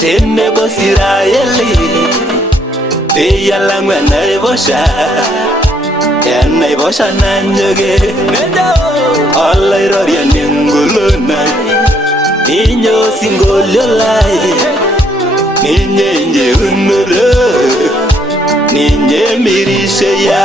tenne bosiraeli te yalla ngwana bosha yanai bosha nanyoge nendo alla iroria ninguluna ninyo singolyo lai ninye unuru ninye mirishe ya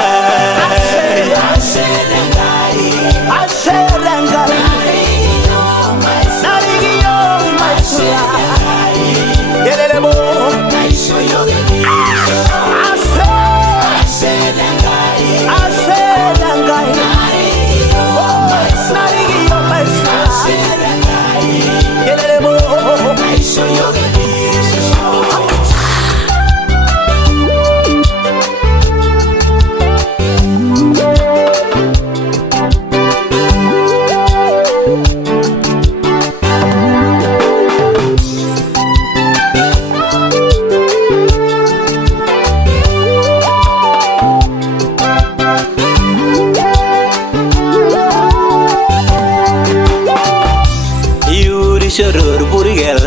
Shoror burgel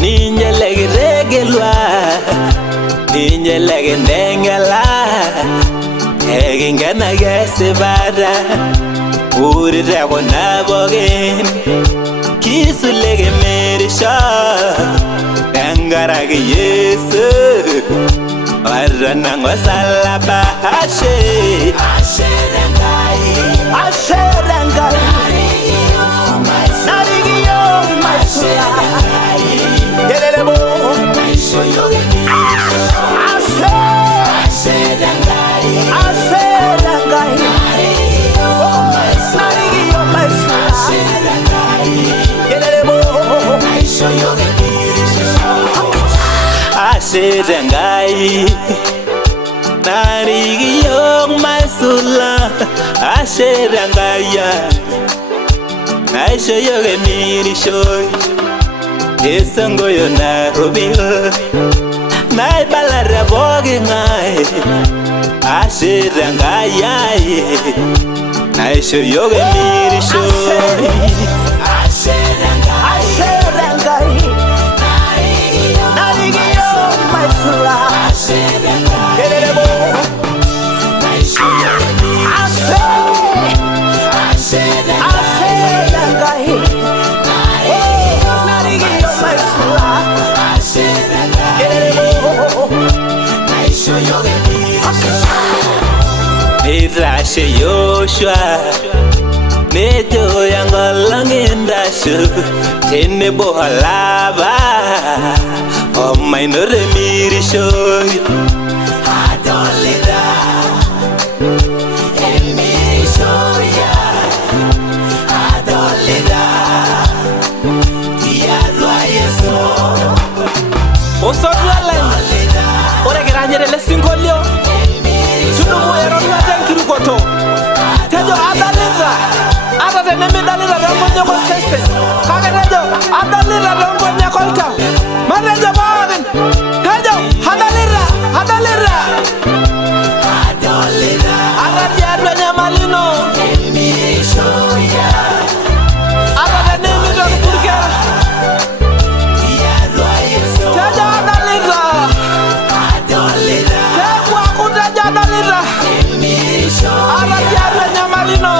ninja lagi regelwa ninja lagi nengala egingana gesebara uri rego nabogen kisu lege merisha ngara ge yesu warana ngosalaba ashe rangai Asherangai narigi yong masula asherangaya naisho yoge mirishoy esango yo narobil nai balara boge ngai asherangaya naisho yoge mirishoy Rashe Yoshua Nejo yangolangen rashu Tene bohalaba O mainore mirishoy Adolida Emirishoya Adolida Diadwa yeso Osodwa Adolida Ora geranyere le singolio Tunu moero la jankiru koto Tejo adalira Adade nemi dalira Rongo nyoko sese Kage tejo adalira Rongo nyoko lta Marejo bawarin Tejo adalira Adalira Adadi adwe nyamalino Emirishoya Adade nemi doni kurgera Tejo adalira Tegwa kutejo adalira Adadi adwe nyamalino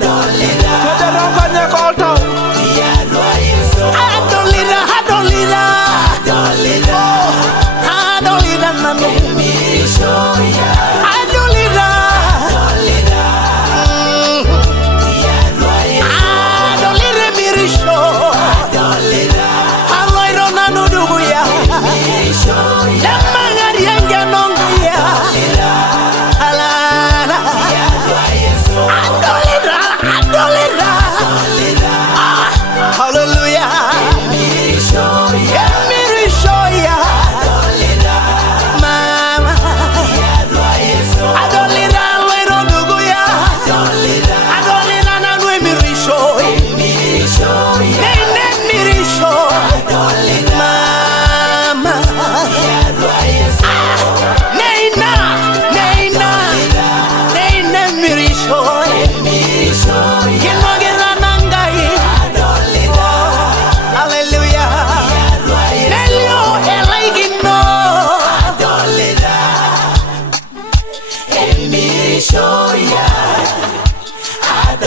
Tejo rongo nyoko lta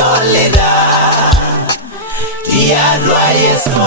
Idolita tiadwa Yesu